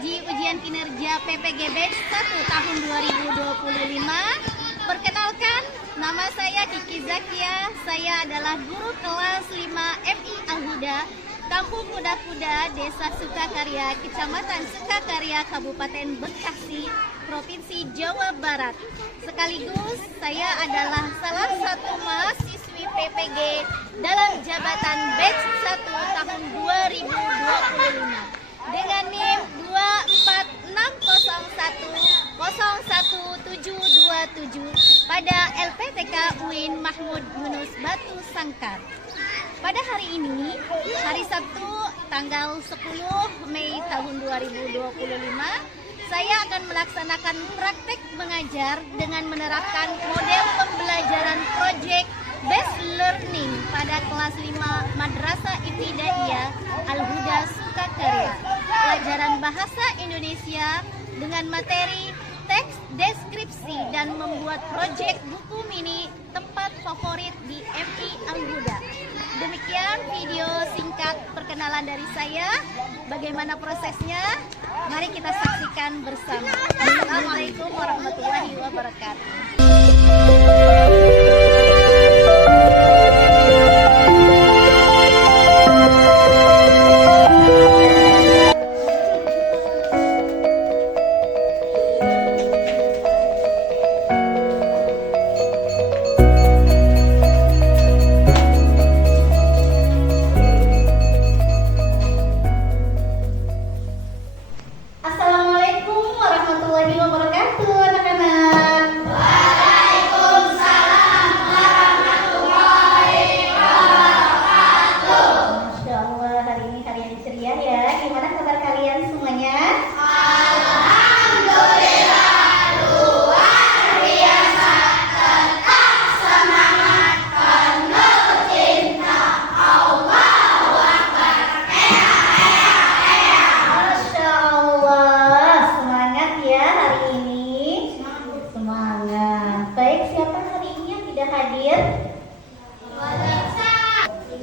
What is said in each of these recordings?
menguji ujian kinerja PPG Batch 1 tahun 2025. Perkenalkan, nama saya Kiki Zakia. Saya adalah guru kelas 5 MI Al-Huda, Kampung Kuda-Kuda, Desa Sukakarya, Kecamatan Sukakarya, Kabupaten Bekasi, Provinsi Jawa Barat. Sekaligus saya adalah salah satu mahasiswi PPG dalam jabatan Batch 1 tahun 2025 dengan NIM 24601011727 pada LPTK UIN Mahmud Yunus Batu Sangkar. Pada hari ini, hari Sabtu tanggal 10 Mei tahun 2025, saya akan melaksanakan praktek mengajar dengan menerapkan model pembelajaran project based learning pada kelas 5 Madrasah Ibtidaiyah Al-Huda Sukakarya. Pelajaran bahasa Indonesia dengan materi teks deskripsi dan membuat proyek buku mini tempat favorit di MI Al-Huda. Demikian video singkat perkenalan dari saya. Bagaimana prosesnya? Mari kita saksikan bersama. Assalamualaikum warahmatullahi wabarakatuh.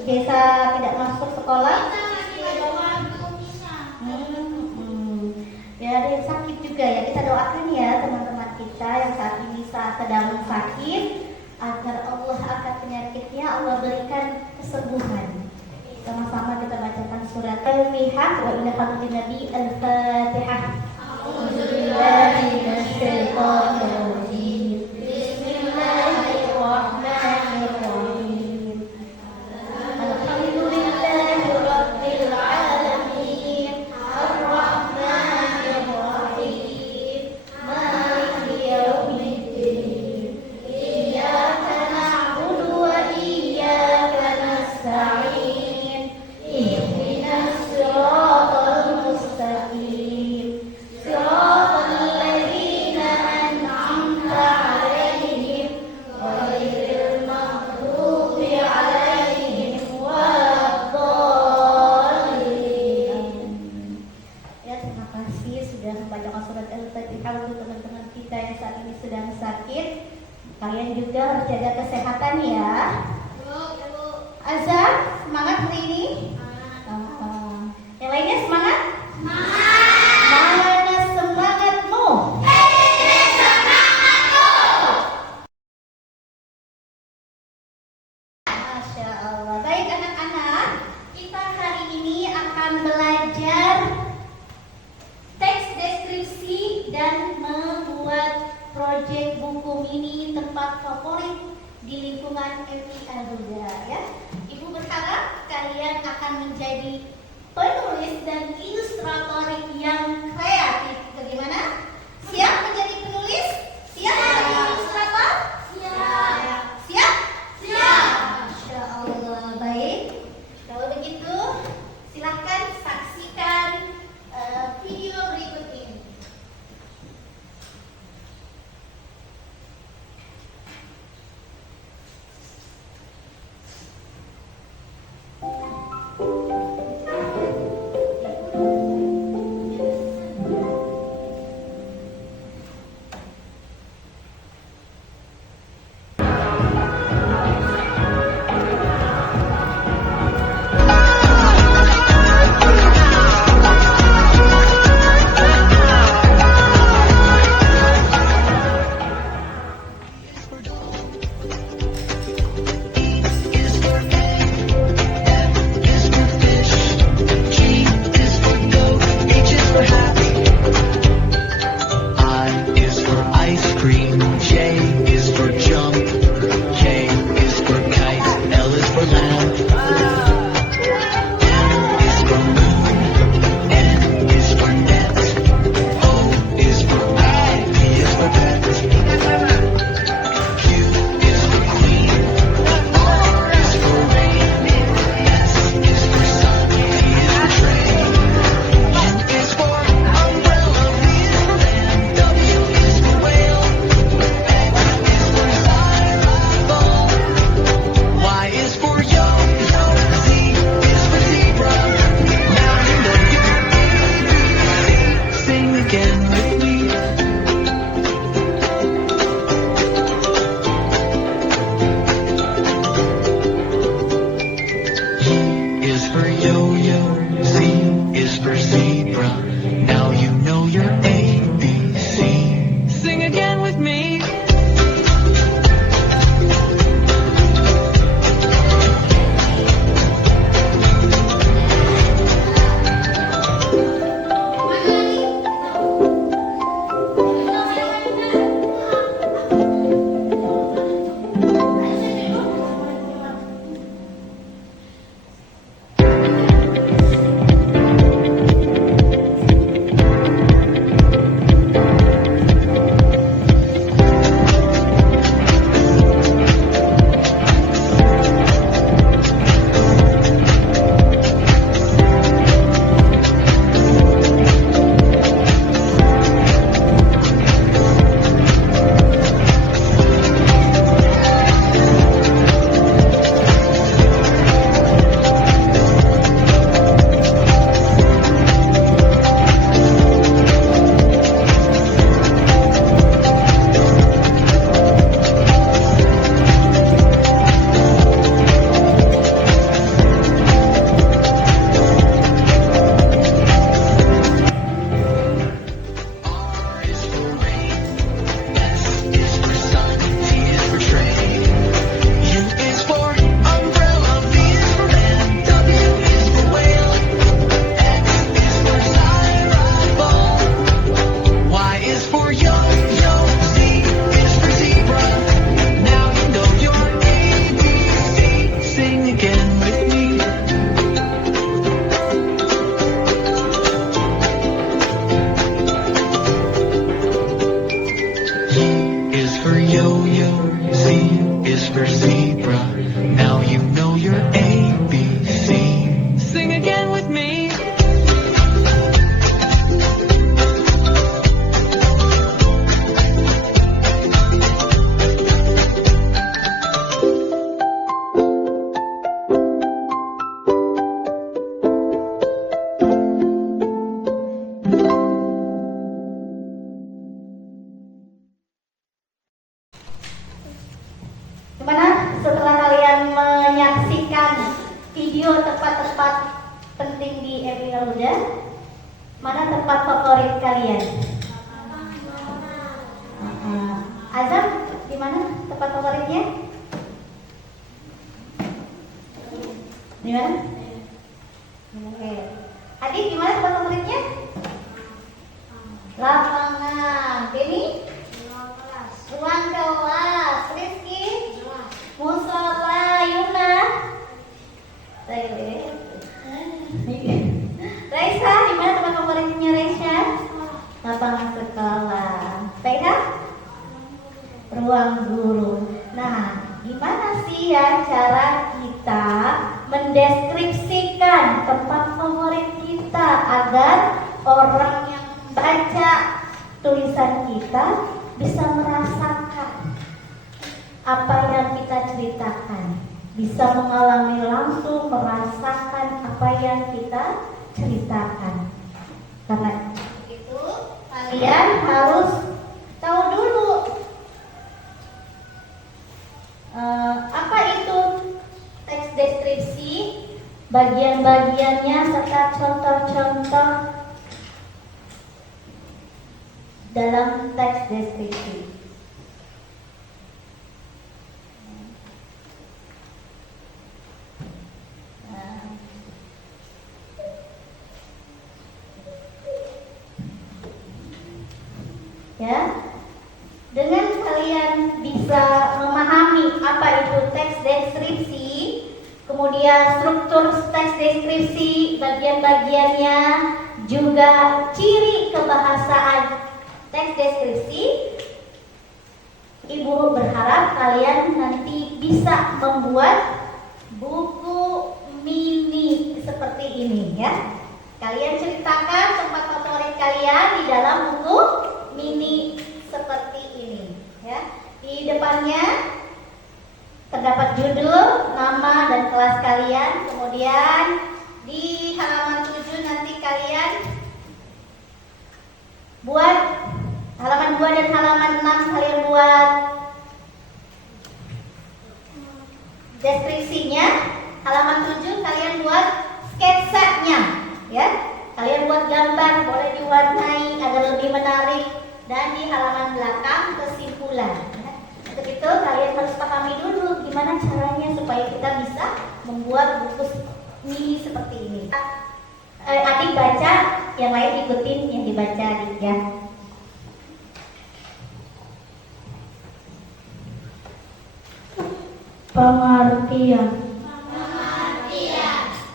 Desa tidak masuk sekolah. Ya, ada yang sakit juga ya. Kita doakan ya teman-teman kita yang saat ini sedang sakit, agar Allah angkat penyakitnya, Allah berikan kesembuhan. Sama-sama kita bacakan surat Al-Fatihah wa ila hadratin Nabi Al-Fatihah. A'udzubillahi minasyaitonir rajim. Bismillahirrahmanirrahim. Kalian juga harus jaga kesehatan ya. Azhar, semangat hari ini. Yang lainnya semangat? Mana semangatmu? Masya Allah. Baik anak-anak, kita hari ini akan belajar teks deskripsi dan membuat proyek buku mini tempat favorit di lingkungan MI Al-Huda ya. Ibu berharap kalian akan menjadi penulis dan ilustrator yang kreatif. Bagaimana? Siap menjadi penulis? Siap menjadi ilustrator? Siap. Siap? Siap. Masya Allah. Baik. Kalau begitu, silahkan saksikan video berikut ini. Gimana setelah kalian menyaksikan video tempat-tempat penting di MI Al-Huda, mana tempat favorit kalian? Azam, di mana tempat favoritnya? Di mana? Oke. Adik, di mana tempat favoritnya? Lapangan. Denny? Ruang kelas. Rizky? Musola. Yuna? Raisa, di mana tempat favoritnya Raisa? Lapangan sekolah. Tega? Ruang guru. Nah, gimana sih ya cara kita mendeskripsikan tempat favorit kita agar orang yang baca tulisan kita bisa merasakan apa yang kita ceritakan, bisa mengalami langsung, merasakan apa yang kita ceritakan. Karena itu kalian harus tahu dulu apa itu teks deskripsi, bagian-bagiannya serta contoh-contoh dalam teks deskripsi. Ya, dengan kalian bisa memahami apa itu teks deskripsi, kemudian struktur teks deskripsi, bagian-bagiannya, juga ciri kebahasaan teks deskripsi, Ibu berharap kalian nanti bisa membuat buku mini seperti ini ya. Kalian ceritakan tempat favorit kalian di dalam buku mini seperti ini ya. Di depannya terdapat judul, nama dan kelas kalian. Kemudian di halaman 7 nanti kalian buat halaman 2 dan halaman 6 kalian buat deskripsinya. Halaman 7 kalian buat sketsanya ya. Kalian buat gambar, boleh diwarnai agar lebih menarik. Dan di halaman belakang kesimpulan ya. Untuk itu kalian harus pahami dulu gimana caranya supaya kita bisa membuat buku mini seperti ini. Adik baca, yang lain ikutin yang dibaca adik ya. Pengertian.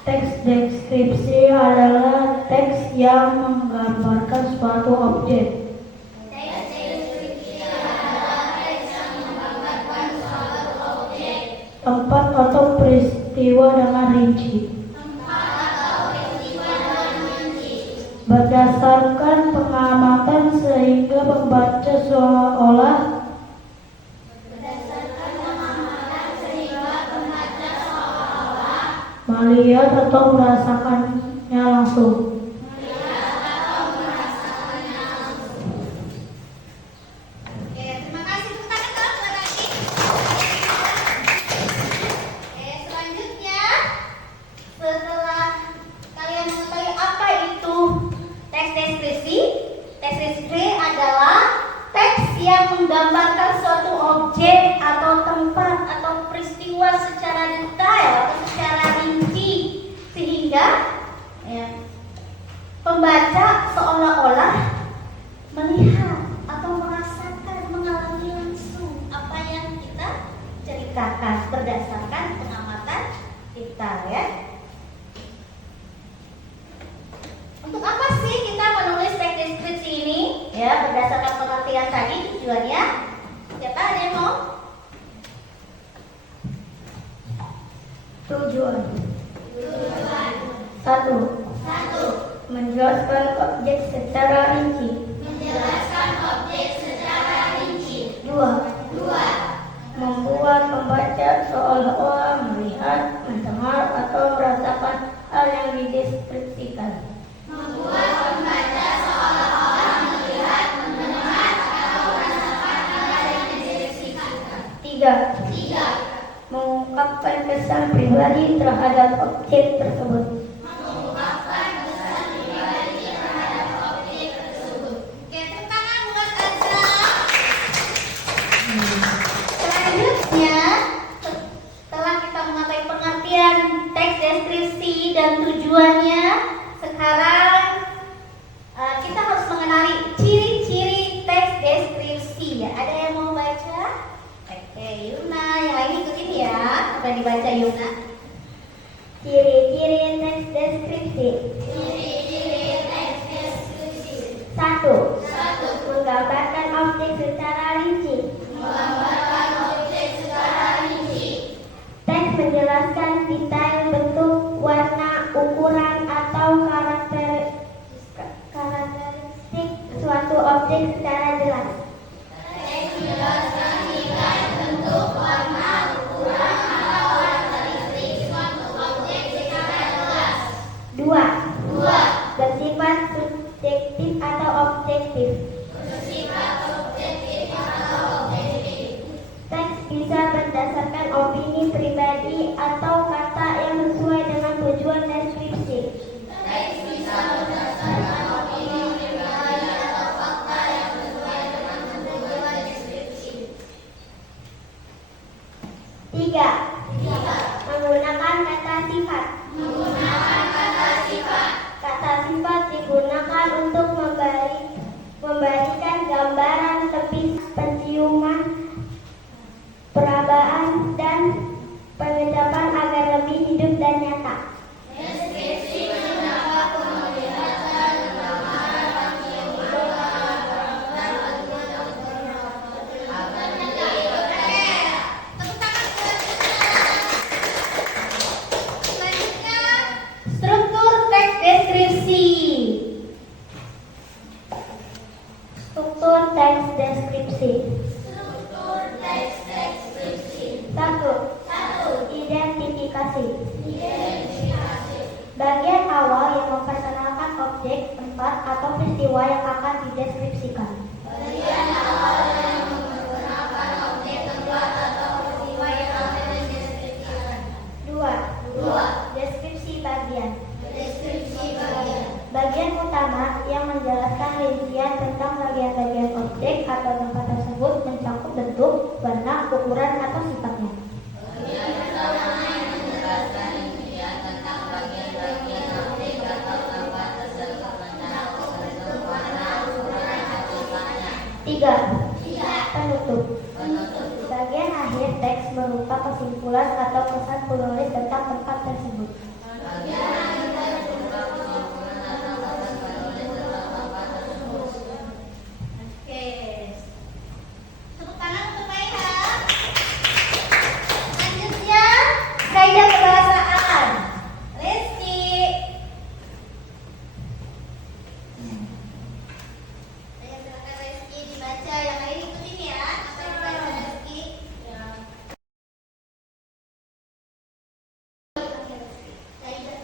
Teks deskripsi adalah teks yang menggambarkan suatu objek, tempat atau peristiwa dengan rinci. Berdasarkan pengamatan sehingga pembaca seolah-olah melihat atau merasakannya langsung. Menggambarkan suatu objek atau tempat atau peristiwa secara detail atau secara rinci sehingga ya, pembaca seolah-olah melihat atau berdasarkan pengertian tadi tujuannya. Siapa ada yang mau? Tujuan. 1. Menjelaskan objek secara rinci. 2. Membuat pembaca seolah-olah melihat, mendengar, atau merasakan hal yang dideskripsikan. 3. Mengungkapkan kesan pribadi terhadap objek tersebut. Oke, tepuk tangan buat Azra. Selanjutnya, setelah kita mengetahui pengertian teks deskripsi dan tujuannya, sekarang kita harus mengenali ciri-ciri teks deskripsi. Ya, ada yang mau baca? Oke, Yuna, yang lain ikutin ya. Apa yang dibaca Yuna? Ciri-ciri teks deskripsi. 1. Menggambarkan objek secara rinci. Teks menjelaskan detail bentuk, warna, ukuran, atau karakteristik suatu objek secara jelas. 2. Bersifat subjektif atau objektif. Teks bisa berdasarkan opini pribadi atau kata yang sesuai dengan tujuan deskripsi. 3. Menggunakan kata sifat. Kata sifat digunakan untuk memberikan gambaran lebih penciuman, perabaan, dan pengecapan agar lebih hidup dan nyata. Selanjutnya, struktur teks deskripsi. Struktur teks deskripsi. 1. Identifikasi. Bagian awal yang memperkenalkan objek, tempat, atau peristiwa yang akan dideskripsikan. 2. Deskripsi bagian. Bagian utama yang menjelaskan rincian tentang bagian-bagian objek atau tempat tersebut mencakup bentuk, warna, ukuran, atau sifatnya. 3. Penutup. Bagian akhir teks berupa kesimpulan atau kesan penulis tentang tempat tersebut. Oke. Tepuk tangan untuk Maiha. Selanjutnya, kaidah kebahasaan. Reski. Saya silakan Reski dibaca, yang lain ikutin ya. Apa yang dibaca Reski? Kaidah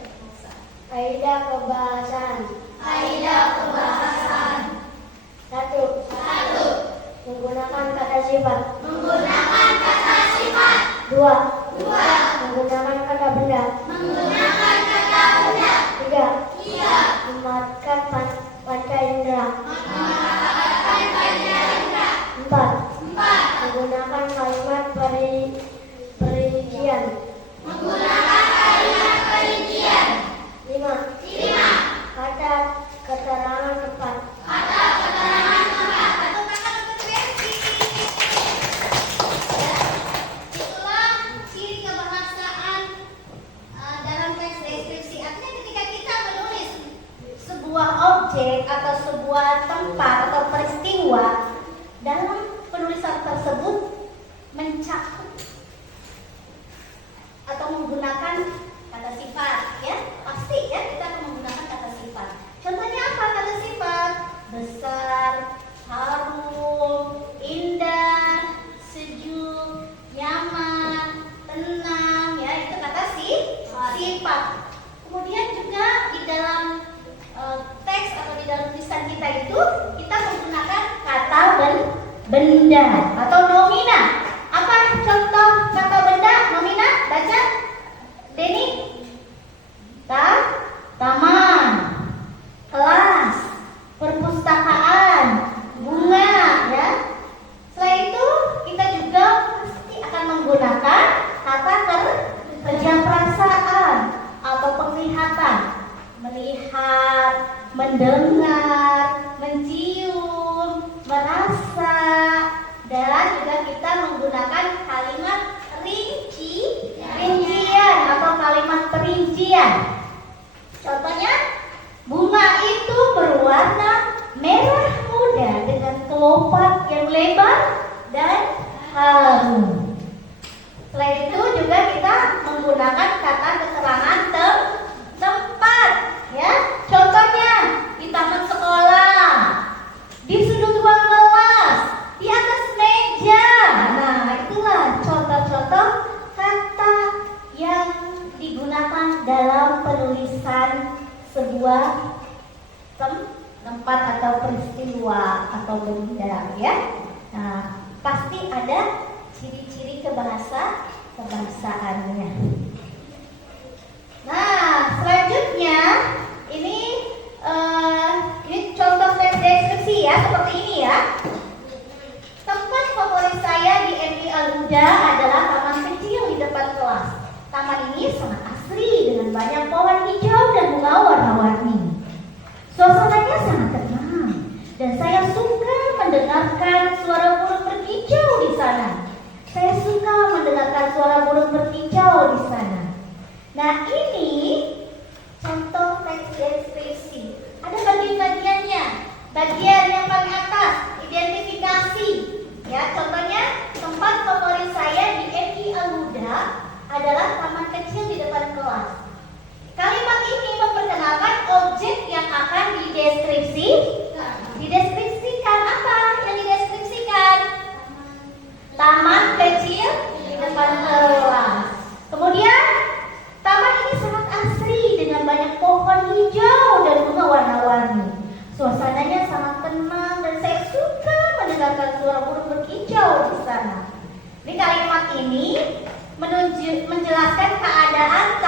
benda atau nomina. Apa contoh kata benda nomina? Baca, Denny. Taman, kelas, perpustakaan, bunga, ya. Setelah itu kita juga pasti akan menggunakan kata kerja perasaan atau penglihatan, melihat, mendengar, mencium, merasa, dan juga kita menggunakan kalimat rincian atau kalimat perincian. Contohnya, bunga itu berwarna merah muda dengan kelopak yang lebar dan harum. Selain itu juga kita menggunakan kata keterangan tempat, ya. Contohnya di taman sekolah, di sudut ruang kelas, di atas meja. Nah, itulah contoh-contoh kata yang digunakan dalam penulisan sebuah tempat atau peristiwa atau benda, ya. Nah, pasti ada ciri-ciri kebahasaannya. Nah, selanjutnya ini contoh teks deskripsi, ya, seperti ini, ya. Tempat favorit saya di MI Al-Huda adalah taman kecil di depan kelas. Taman ini sangat asri dengan banyak pohon hijau dan bunga warna-warni. Suasananya sangat tenang dan saya suka mendengarkan suara burung berkicau di sana. Saya suka mendengarkan suara burung berkicau di sana. Nah, ini contoh teks deskripsi. Ada bagian-bagiannya. Bagian yang paling atas, identifikasi. Ya, contohnya tempat favorit saya di MI Al-Huda adalah taman kecil di depan kelas. Kalimat ini memperkenalkan objek yang akan dideskripsikan. Apa yang dideskripsikan? Taman kecil di depan kelas. Kemudian, taman ini sangat asri dengan banyak pohon hijau dan bunga warna-warni. Suasananya sangat tenang dan saya suka mendengarkan suara burung berkicau di sana. Di kalimat ini menjelaskan keadaan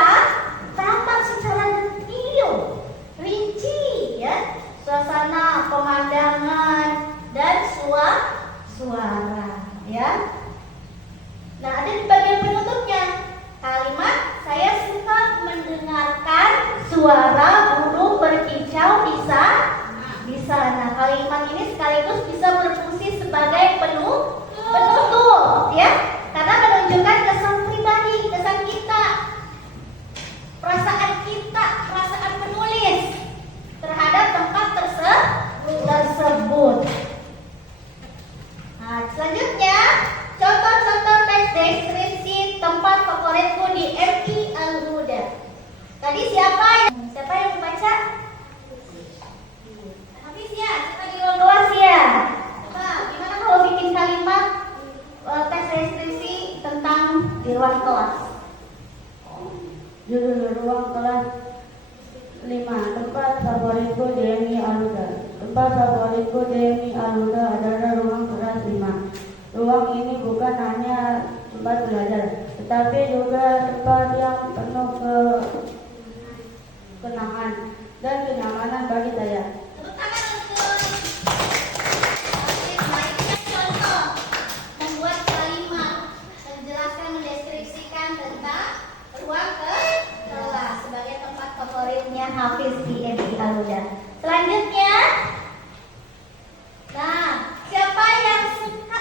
taman secara detail, rinci, ya, suasana, pemandangan, dan suara, ya. Nah, ada di bagian penutupnya kalimat saya suka mendengarkan suara burung berkicau di sana. Kalimat ini sekaligus bisa berfungsi sebagai penutup, ya, karena menunjukkan kesan pribadi, kesan kita, perasaan penulis terhadap tempat tersebut. Nah, selanjutnya contoh-contoh teks deskripsi tempat favoritku di MI Al-Huda. Tadi siapa yang membaca? Habis ya, kita di ruang kelas, ya. Coba, gimana kalau bikin kalimat teks deskripsi tentang di ruang kelas? Judul ruang kelas 5. Tempat favoritku di MI Al-Huda. Tempat favoritku di MI Al-Huda adalah ruang kelas 5. Ruang ini bukan hanya tempat belajar, tetapi juga tempat yang penuh kenangan dan kenyamanan bagi saya. Tepuk tangan untuk contoh membuat kalimat menjelaskan, mendeskripsikan tentang ruang kelas sebagai tempat favoritnya Hafiz di MI Al-Huda. Selanjutnya, nah, siapa yang suka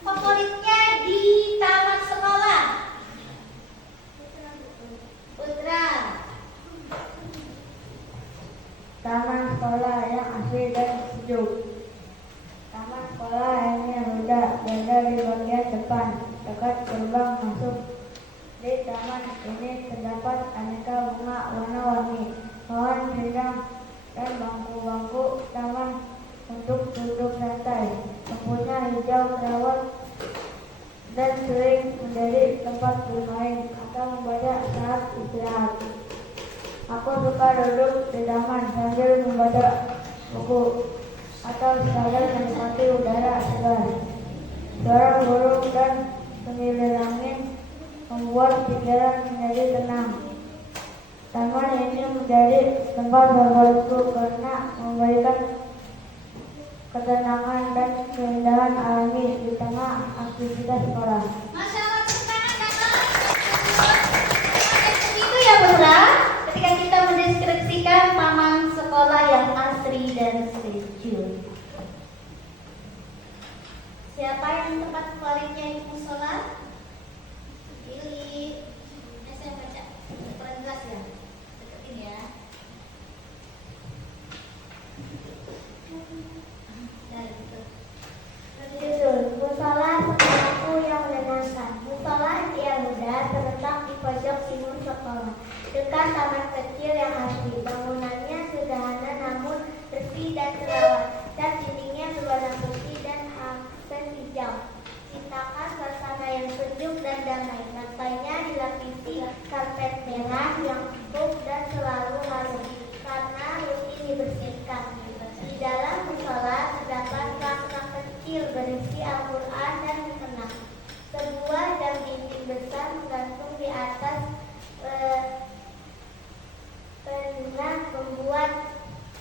favoritnya di taman sekolah? Putra. Taman sekolah yang asri dan sejuk. Taman sekolah MI Al-Huda berada di bagian depan, dekat gerbang masuk. Di taman ini terdapat aneka bunga warna-warni, pohon rindang, dan bangku-bangku taman untuk duduk santai. Rumputnya hijau terawat dan sering menjadi tempat bermain atau membaca saat istirahat. Aku suka duduk di taman sambil membaca buku atau sekadar menikmati udara segar. Semilir angin membuat pikiran menjadi tenang. Taman ini menjadi tempat favoritku karena memberikan ketenangan dan keindahan alami di tengah aktivitas sekolah. Masya Allah, tepuk tangan kakak. Itu ya putra, ketika kita mendeskripsikan taman sekolah yang asri dan sejuk. Siapa yang tempat favoritnya di musola? Pilih. Saya baca kurang jelas ya. Deketin ya. Nah, gitu. Judul Musola sekolahku yang menenangkan. Musola Al-Huda terletak di pojok timur sekolah, dekat taman kecil yang asri. Bangunannya sederhana namun bersih dan terawat, dan dindingnya berwarna putih dan aksen hijau. Ciptakan suasana yang sejuk dan damai. Lantainya dilapisi karpet merah yang empuk dan selalu harum karena rutin dibersihkan. Di dalam musola terdapat rak-rak kecil berisi Al-Quran dan mukena. Sebuah jam dinding besar menggantung di atas pernah membuat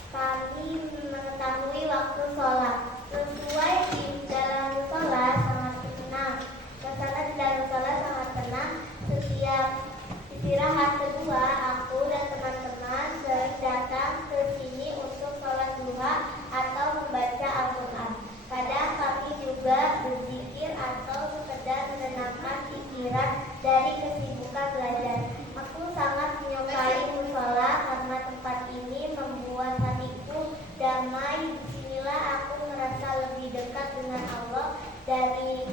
kami mengetahui waktu sholat. Sesuai di dalam musola sangat tenang. Suasana di dalam musola sangat tenang. Setiap istirahat kedua, aku dan teman-teman sering datang ke sini untuk sholat duha atau membaca Al-Quran. Kadang kami juga berzikir atau sekedar menenangkan pikiran dari kesibukan belajar. Aku sangat menyukai musola karena tempat ini membuat hatiku damai. Disinilah aku merasa lebih dekat dengan Allah. Dari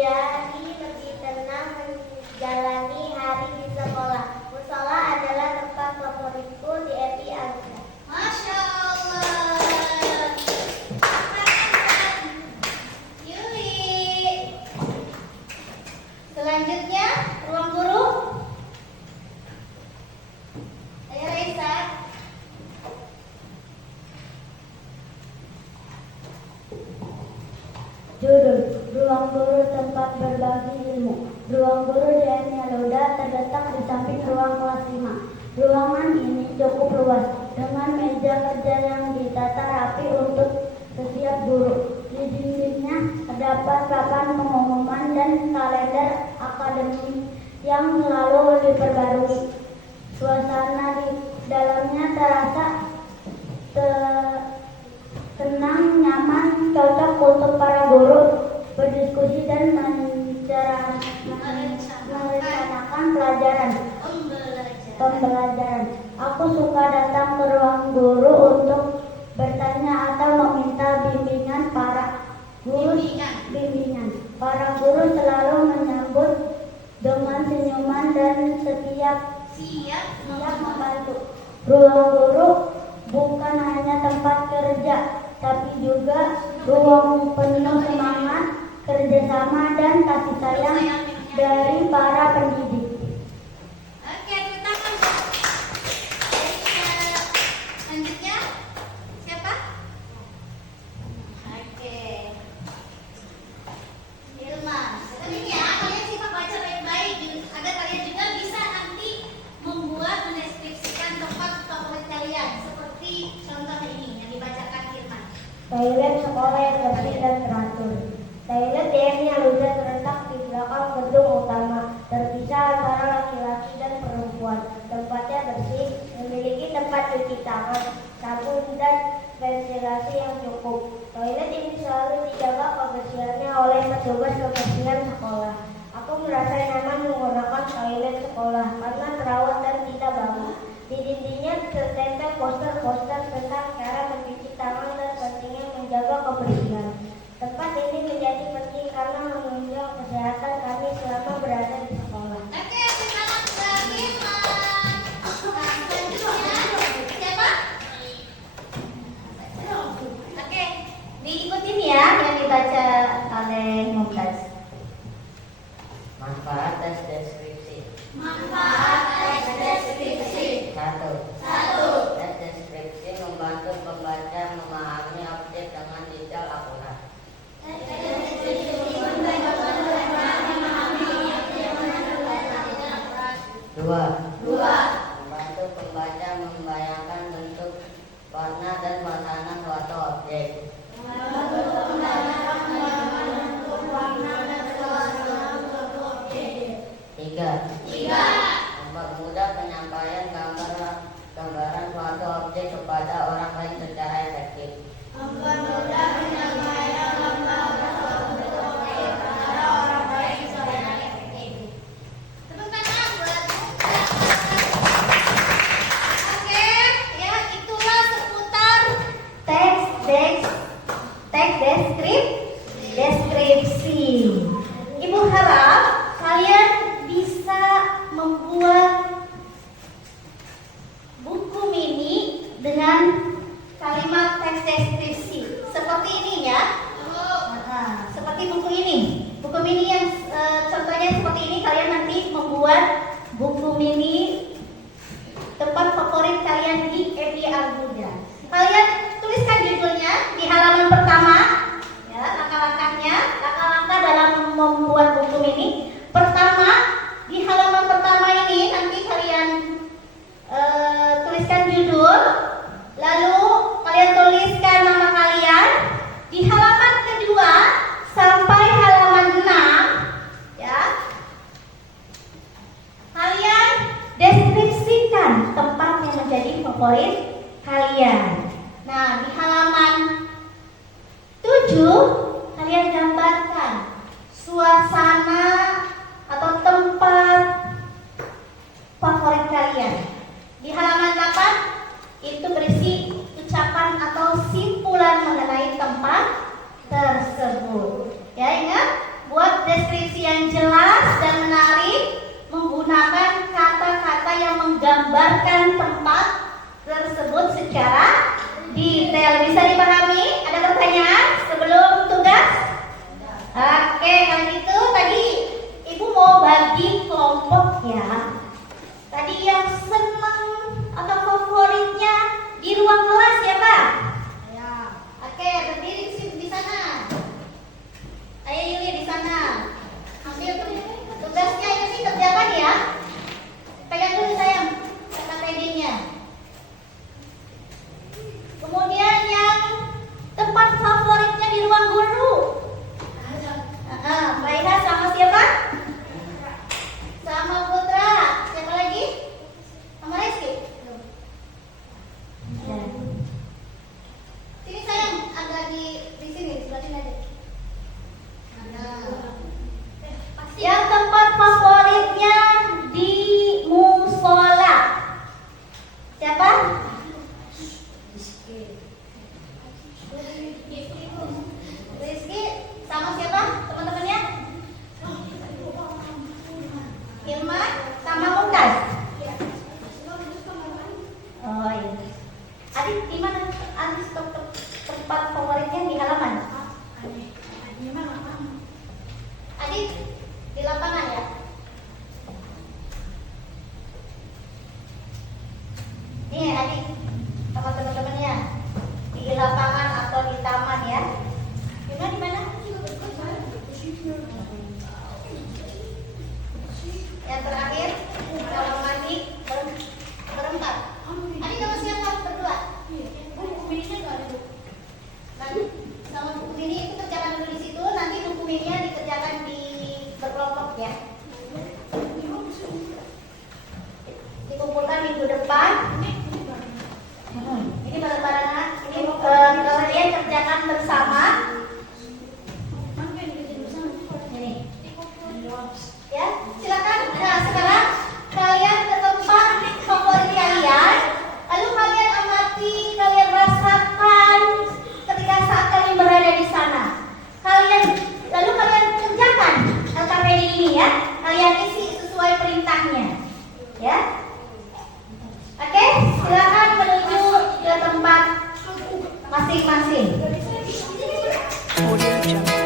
hari lebih tenang menjalani hari di sekolah. Musola adalah tempat favoritku di FI Al-Huda. Masya Allah. Yuli. Selanjutnya, ruang guru. Ayo Raisa. Judul Ruang Guru Tempat Berbagi Ilmu. Ruang guru di FI Al-Huda terletak di samping ruang kelas 5. Ruangan ini cukup luas dengan meja kerja yang ditata rapi untuk setiap guru. Di dindingnya terdapat papan pengumuman dan kalender akademik yang selalu diperbarui. Suasana di dalamnya terasa tenang, nyaman, cocok untuk para guru berdiskusi dan merencanakan pembelajaran. Aku suka datang ke ruang guru untuk bertanya atau meminta bimbingan. Para guru selalu menyambut dengan senyuman dan siap membantu. Ruang guru bukan hanya tempat kerja, tapi juga ruang penuh semangat, kerjasama, dan kasih sayang dari para pendidik. Oke, tepuk tangan. Selanjutnya, siapa? Oke. Hilman. Ini ya, kalian simak baca baik-baik agar kalian juga bisa nanti mendeskripsikan tempat favorit kalian seperti contoh ini yang dibacakan Hilman. Toilet sekolah yang bersih dan teratur. Toilet di FI Al-Huda terletak di belakang gedung utama, terpisah antara laki-laki dan perempuan. Tempatnya bersih, memiliki tempat cuci tangan, sabun, dan ventilasi yang cukup. Toilet ini selalu dijaga kebersihannya oleh petugas kebersihan sekolah. Aku merasa nyaman menggunakan toilet sekolah karena terawat dan tidak bau. Di dindingnya tertempel poster-poster tentang cara mencuci tangan dan pentingnya menjaga kebersihan. Tempat ini menjadi penting karena menunjang kesehatan kami selama berada di sekolah. Oke, selamat pagi, Hilman. Selanjutnya, siapa? Oke, diikutin ya yang dibaca oleh Mumtaz. Manfaat tes deskripsi. Manfaat tes deskripsi. 1. Tes deskripsi membantu pembaca memahami objek dengan detail akurat. Tes deskripsi membantu pembaca memahami deskripsi. Ibu harap kalian bisa membuat buku mini dengan kalimat teks deskripsi seperti ini ya. Nah, seperti buku ini. Buku mini yang contohnya seperti ini, kalian nanti membuat buku mini tempat favorit kalian di MI Al-Huda. Kalian tuliskan judulnya di halaman pertama, ya, langkah-langkah dalam membuat buku mini. Pertama, di halaman pertama ini nanti kalian tuliskan judul, lalu kalian tuliskan nama kalian. Di halaman kedua sampai halaman 6, ya, kalian deskripsikan tempat yang menjadi favorit kalian. Nah, di halaman 7 kalian gambarkan suasana atau tempat favorit kalian. Di halaman 8 itu berisi ucapan atau simpulan mengenai tempat tersebut. Ya, ingat, buat deskripsi yang jelas dan menarik menggunakan kata-kata yang menggambarkan tempat tersebut secara detail. Bisa dipahami? Ada pertanyaan sebelum tugas? Oke, kalau gitu tadi Ibu mau bagi kelompok ya. Tadi yang senang atau favoritnya di ruang kelas ya Pak? Ya. Oke, berdiri di sana. Ayo Yuli di sana. Ambil tugasnya ini kerjakan ya. Pegang dulu sayang KTD-nya. Kemudian yang tempat favoritnya di ruang guru. Mbak Ida sama siapa? Sama Putra. Siapa lagi? Sama Rizky. Sini sayang, agak di sini, di sebelah sini aja. Yang tempat favoritnya di musola. Siapa? Rizky sama siapa teman-temannya? Hilma sama Mumtaz. Oh iya. Adik di mana? Adik tempat favoritnya di halaman. Adik di lapangan ya. Nih adik sama teman-temannya di lapangan atau di taman ya. Hilma di mana? Yang terakhir kamar mandi berempat. Adik sama siapa berdua? Buku mininya nggak ada. Nanti sama buku mini itu kerjakan dulu di situ. Nanti buku mininya dikerjakan di berkelompok ya. Dikumpulkan minggu depan. Ini barang-barang ini kalian kerjakan bersama. Ini. Ya, silakan. Nah, sekarang kalian ke tempat favorit kalian. Lalu kalian amati, kalian rasakan ketika saat kalian berada di sana. Lalu kalian kerjakan LKPD ini ya. Kalian isi sesuai perintahnya. Ya. Oke, silakan menuju ke tempat masing-masing. Audio Jungle.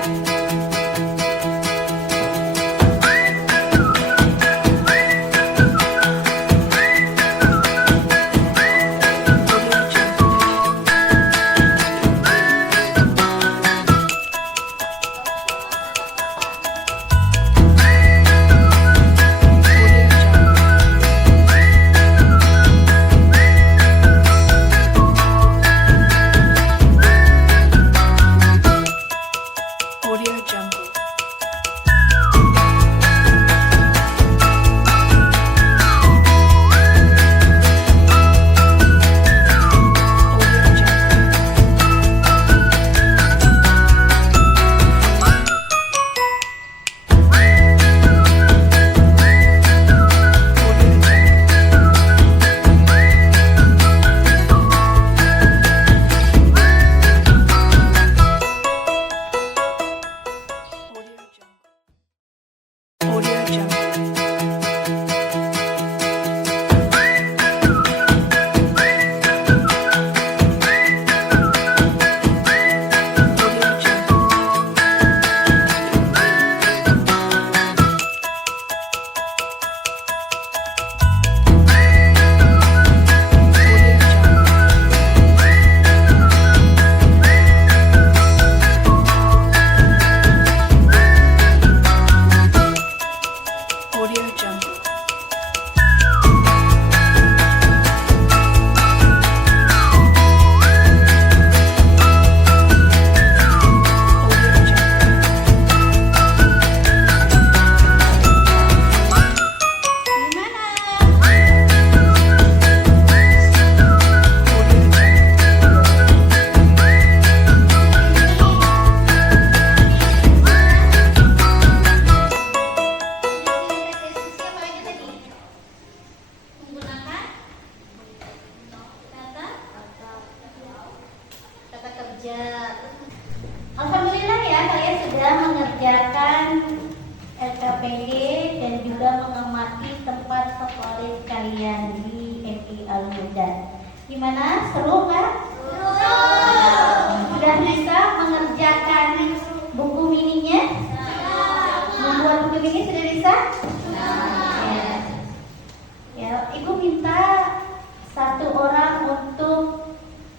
KPD dan juga mengamati tempat favorit kalian di MI Al-Huda. Gimana? Seru nggak? Seru. Sudah bisa mengerjakan buku mininya? Membuat buku mini sudah bisa? Ya. Ya, Ibu minta satu orang untuk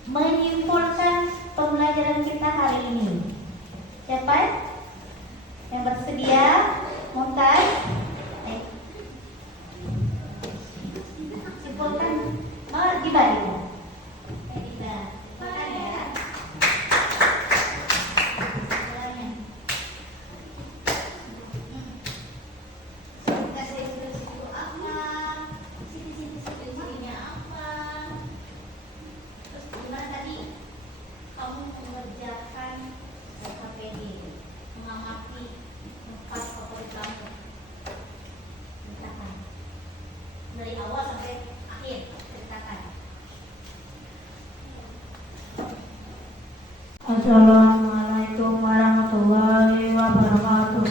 menyimpulkan pembelajaran kita hari ini. Siapa yang bersedia? Mumtaz? Simpulkan. Oh, dibalik. Makan ya. Kasih instruksi itu apa? Sini-sini apa? Terus gimana tadi? Kamu mengerjakan KPD, mengamati tempat favorit kamu. Ceritakan dari awal sampai akhir, ceritakan. Assalamualaikum warahmatullahi wabarakatuh.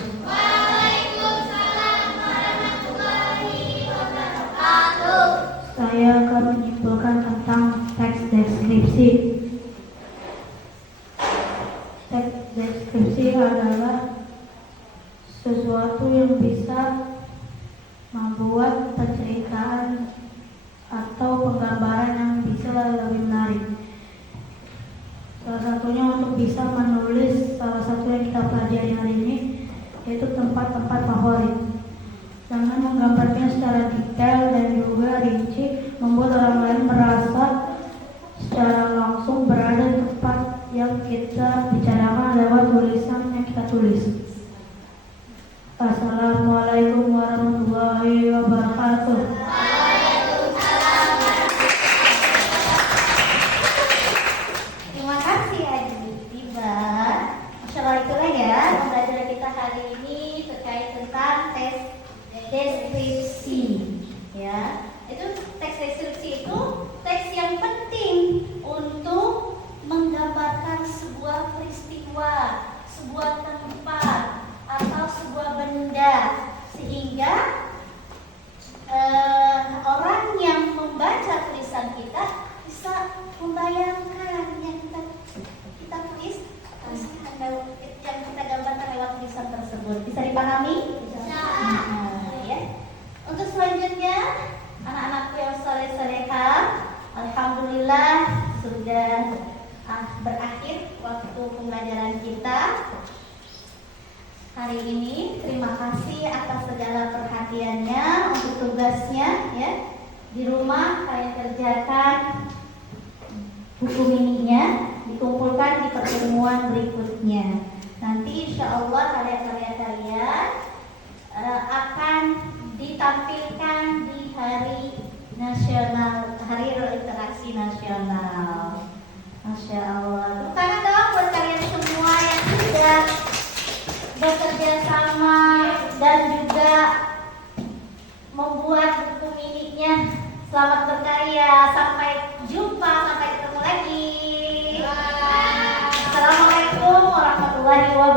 Saya akan menyimpulkan tentang teks deskripsi. Teks deskripsi adalah sesuatu yang bisa membuat penceritaan atau penggambaran yang bisa lebih menarik. Salah satunya untuk bisa menulis salah satu yang kita pelajari hari ini, yaitu tempat-tempat favorit. Dengan menggambarnya secara detail dan juga rinci, membuat orang lain merasa secara langsung berada di tempat yang kita bicarakan lewat tulisan yang kita tulis. Assalamualaikum warahmatullahi wabarakatuh. Terima kasih Adi Tiba. Masya Allah, itulah ya pembelajaran kita hari ini terkait tentang tes deskripsi. Ya, itu teks deskripsi itu teks yang penting untuk menggambarkan sebuah peristiwa, sebuah tempat atau sebuah benda, sehingga orang yang membaca tulisan kita bisa membayangkan yang kita tulis, yang kita gambarkan lewat tulisan tersebut. Bisa dipahami? Bisa. Ya. Untuk selanjutnya, anak-anakku yang soleh-soleha, alhamdulillah sudah berakhir waktu pembelajaran kita hari ini. Terima kasih atas segala perhatiannya. Untuk tugasnya ya, di rumah kalian kerjakan buku mininya, dikumpulkan di pertemuan berikutnya. Nanti insya Allah karya-karya kalian akan ditampilkan di hari nasional, hari interaksi nasional. Masya Allah. Tepuk tangan dong buat kalian semua yang sudah bekerja sama dan juga membuat buku mininya. Selamat berkarya. Sampai jumpa. Sampai ketemu lagi. Assalamualaikum warahmatullahi wabarakatuh.